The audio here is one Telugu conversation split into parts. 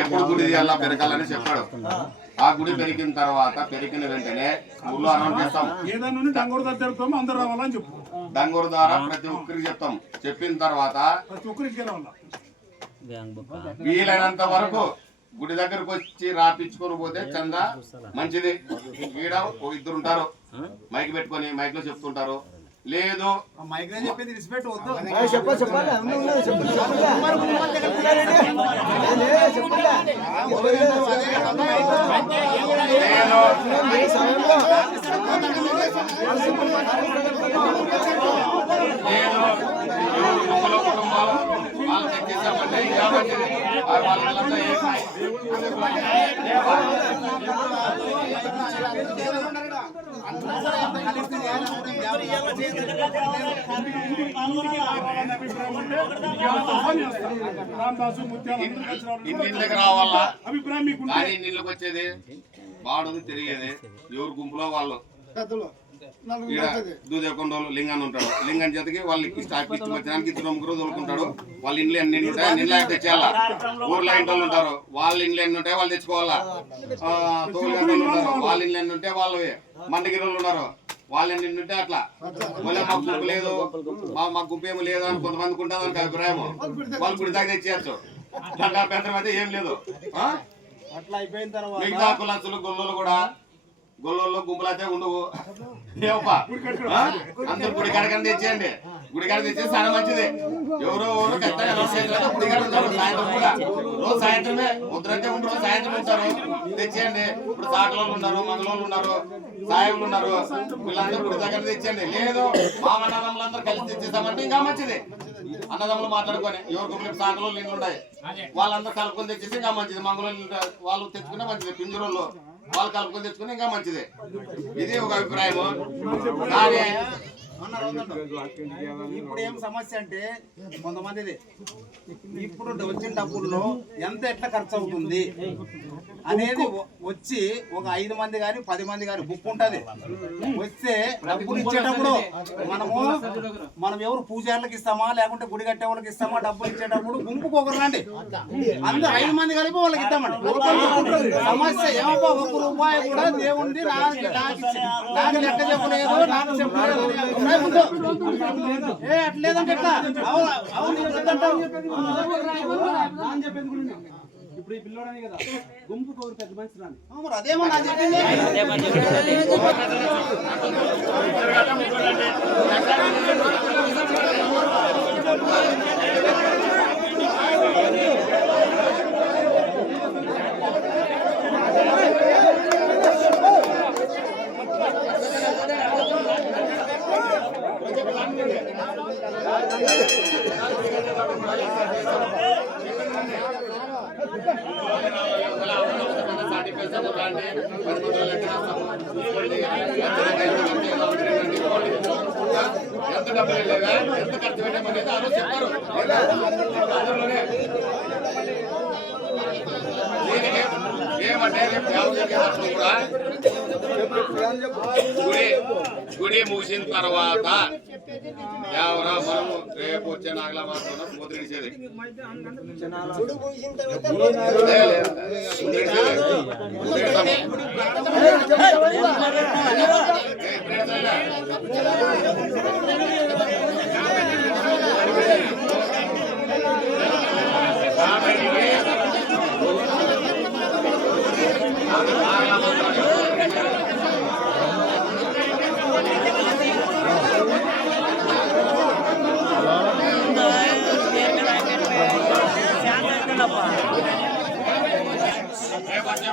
ఎప్పుడు గుడి తీయాలా పెరగాలని చెప్పాడు. ఆ గుడి పెరిగిన తర్వాత పెరిగిన వెంటనే ఊళ్ళో అనౌన్స్ చేస్తాం, డంగూరు ద్వారా ప్రతి ఒక్కరికి చెప్తాం. చెప్పిన తర్వాత వీలైనంత వరకు గుడి దగ్గరకు వచ్చి రాపించుకొని పోతే చందా మంచిది. ఈడ ఇద్దరు ఉంటారు మైక్ పెట్టుకొని మైక్ లో చెప్తుంటారు. లేదు వాళ్ళు తెచ్చేసామంటే ఇంకా మంచిది. వాళ్ళంతా ఇళ్ళకి రావాలా కానీ ఇళ్ళకి వచ్చేది బాడుంది తిరిగేది ఎవరు గుంపులో వాళ్ళు. దూదేకొండోళ్ళు లింగాన్ని ఉంటాడు, లింగాన్ని చేతకి వాళ్ళకి స్టాక్ ఇష్టం వచ్చినానికి ఇద్దరు ముగ్గురు తోలుకుంటాడు. వాళ్ళ ఇంట్లో ఎన్ని ఉంటాయి నిన్న తెచ్చేయాలా. ఊర్లో ఇంట్లో ఉంటారు వాళ్ళ ఇంట్లో ఎన్ని ఉంటాయి వాళ్ళు తెచ్చుకోవాలా. తోలుగంటలు ఉంటారు వాళ్ళ ఇంట్లో ఎన్ని ఉంటే వాళ్ళు. మండగిరులు ఉన్నారు వాళ్ళ ఎన్ని ఉంటే అట్లా. మళ్ళీ మాకు గుంపు లేదు మాకు గుంపు ఏమి లేదు అని కొంతమందికి ఉంటుంది అని అభిప్రాయం. వాళ్ళు గుడి దాకా తెచ్చేయచ్చు. పెద్దరం అయితే ఏం లేదు. మిగతా కులాసులు గొల్లలు కూడా గొల్లలో గుంపులు అయితే ఉండవు. అందరు గుడికాడకని తెచ్చేయండి. గుడికాడ తెచ్చేసి చాలా మంచిది. ఎవరో గుడికాడ ఉంటారు సాయంత్రం కూడా. రోజు సాయంత్రమే ముద్రంటే ఉంటారు సాయంత్రం ఉంటారు తెచ్చేయండి. ఇప్పుడు సాకలోళ్ళు ఉన్నారు మంగళోళ్ళు ఉన్నారు సాయకులు ఉన్నారు వీళ్ళందరూ గుడి దగ్గర తెచ్చేయండి. లేదు మా అన్నదమ్ములందరూ కలిసి తెచ్చేసామంటే ఇంకా మంచిది. అన్నదమ్ములు మాట్లాడుకొని ఎవరు గుంపులు సాకలోళ్ళు ఇంట్లో ఉన్నాయి వాళ్ళందరూ కలుపుకొని తెచ్చేసి ఇంకా మంచిది. మంగళోళ్ళు వాళ్ళు తెచ్చుకునే మంచిది. పింజరోళ్ళు వాళ్ళు కలుపుకొని తెచ్చుకుని ఇంకా మంచిది. ఇది ఒక అభిప్రాయం. కానీ ఇప్పుడు ఏం సమస్య అంటే కొంతమందిది ఇప్పుడు వచ్చిన డబ్బుల్లో ఎంత ఎట్లా ఖర్చు అవుతుంది అనేది వచ్చి ఒక 5 మంది కానీ 10 మంది కానీ బుక్ ఉంటది. వస్తే డబ్బులు ఇచ్చేటప్పుడు మనం ఎవరు పూజారులకు ఇస్తామా లేకుంటే గుడి కట్టే వాళ్ళకి ఇస్తామా డబ్బులు ఇచ్చేటప్పుడు గుంపుకు ఒకరు రండి అందరూ 5 మంది కలిపి వాళ్ళకి ఇద్దామండి. సమస్య ఏమో 1 రూపాయి కూడా దేవుంది నాకు లెక్క చెప్పలేదు నాకు చెప్పలేదు అట్లేదంటే ఎట్లా ఇప్పుడు ఈ పిల్లోడని కదా గుంపు కోరు పెద్ద మనిషి రాని అదేమో నాకు చెప్పింది. ఎంత డబ్బులు వెళ్ళేవా ఎంత ఖర్చు పెట్టామనేది ఆ రోజు చెప్పారు. ఏమంటే కూడా గుడి ముగిసిన తర్వాత ఎవరో మనము రేపు వచ్చే నాగలా మాత్రం ముద్రించేది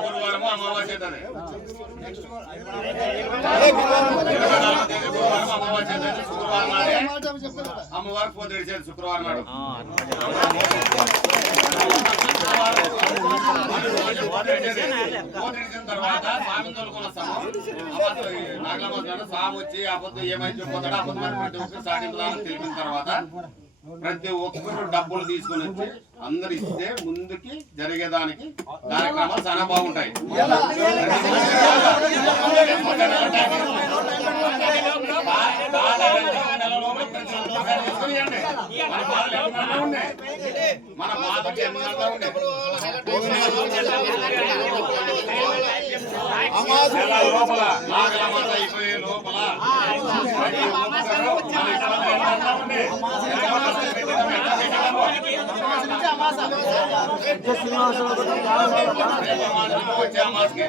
గురువారం అమావాస్య అమ్మవారికి పోతే శుక్రవారం నాడు తర్వాత స్వామి తోలుకొని వస్తాము. నాగలమ్మ స్వామి వచ్చి అబద్ధం ఏమైతే పోతాడో అబద్ధమైన ప్రతి ఒక్కరు సాటింపుదాన్ని తెలిపిన తర్వాత ప్రతి ఒక్కరు డబ్బులు తీసుకుని వచ్చి అందరు ఇస్తే ముందుకి జరిగేదానికి కార్యక్రమాలు చాలా బాగుంటాయి. నెలలో ఒకసారి తీసుకొని ఇవ్వండి. మన బాధలు ఎన్నన్నా ఉన్నాయి, మన బాధలు ఎన్నన్నా ఉన్నాయి. నెల లోపల నాగల మాత అయిపోయే లోపల ప్రతి ఒక్కరూ మన ఇబ్బందులు ఎన్నన్నా ఉన్నాయి. వచ్చే అమాసకి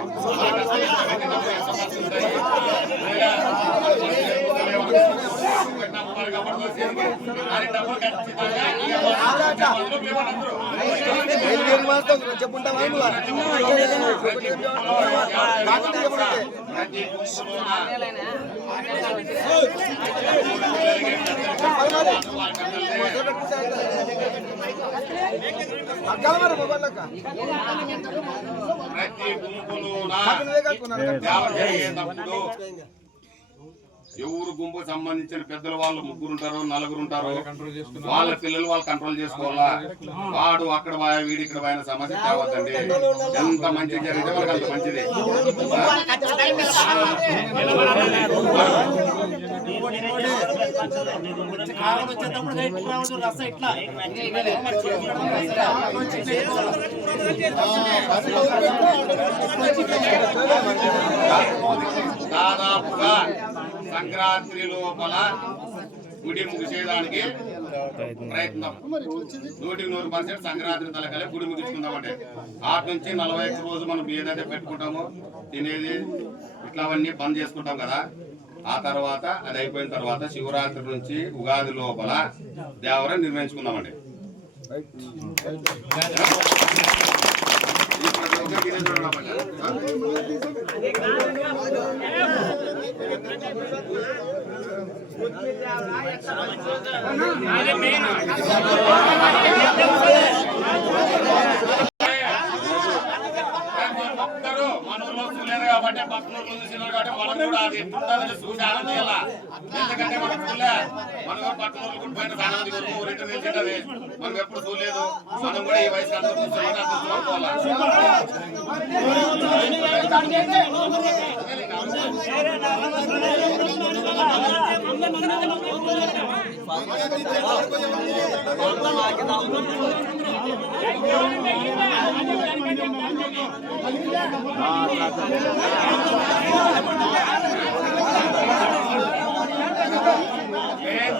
ప్రతి గుంపులోన సేవ జరిగేటప్పుడు ఎవరు గుంపు సంబంధించిన పెద్దలు వాళ్ళు 3 ఉంటారు 4 ఉంటారు, వాళ్ళ పిల్లలు వాళ్ళు కంట్రోల్ చేసుకోవాలా. వాడు అక్కడ పోయా వీడి ఇక్కడ పోయిన సమస్య తేవద్దండి. ఎంత మంచి జరిగితే వాళ్ళకి అంత మంచిది. దాదాపుగా సంక్రాంతి లోపల గుడి ముగిసేదానికి ప్రయత్నం 100% సంక్రాంతి తలకాలే గుడి ముగించుకుందామంటే ఆటి నుంచి 41 రోజు మనం ఏదైతే పెట్టుకుంటామో తినేది ఇట్లా అవన్నీ బంద్ చేసుకుంటాం కదా. ఆ తర్వాత అది అయిపోయిన తర్వాత శివరాత్రి నుంచి ఉగాది లోపల దేవరం నిర్వహించుకుందామండి. మనూరులో చూడలేదు కాబట్టి పక్కనూరులో చూసినారు కాబట్టి మనం కూడా అది ఎట్లుంటుందని చూసి ఆనందించాల. ఎందుకంటే మనం చూడలే, మన పక్కనూరులు కూడా పోయిన సానంది రిటర్న్ నిలిచింటది, మనం ఎప్పుడు చూడలేదు. మనం కూడా ఈ వయసు అంతా చూసుకోవాలి.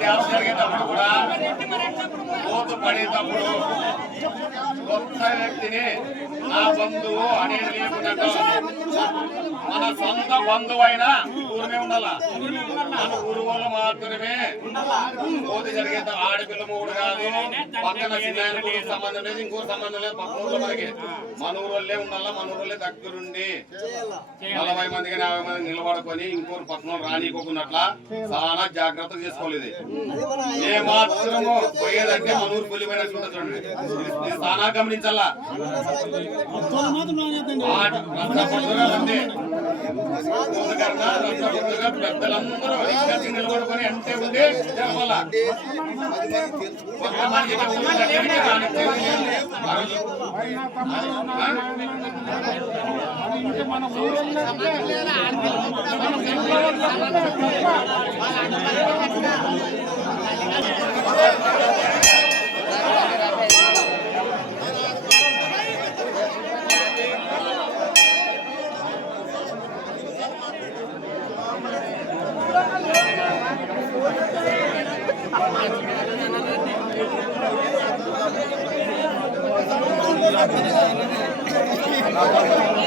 దేవ జరిగేటప్పుడు కూడా పోతు పడేటప్పుడు కొత్త వ్యక్తిని నా బంధువు అనేది లేకుండా మన సొంత బంధువు అయినా ఊరినే ఉండాలా. మన ఊరు వాళ్ళు మాత్రమే పోతు జరిగే ఆడపిల్ల మూడు కాదు, పక్కన చిన్న సంబంధం లేదు, ఇంకూరు సంబంధం లేదు. పక్కన ఊళ్ళో మనకి మన ఊరు వాళ్ళే ఉండాలా. మన ఊరు వాళ్ళే దగ్గరుండి 40 మందికి 50 మంది నిలబడుకొని ఇంకోరు పక్కన రానికోకున్నట్లా చాలా జాగ్రత్త చేసుకోలేదు. ఏ మాత్రము పోయేదంటే మన ఊరు కూలిపోయినా చూడండి, ఇది చాలా గమనించాలా. పెద్దలందరూ కలిసి నిలబడుకొని అంటే ఉంటే జరగాల. Gracias.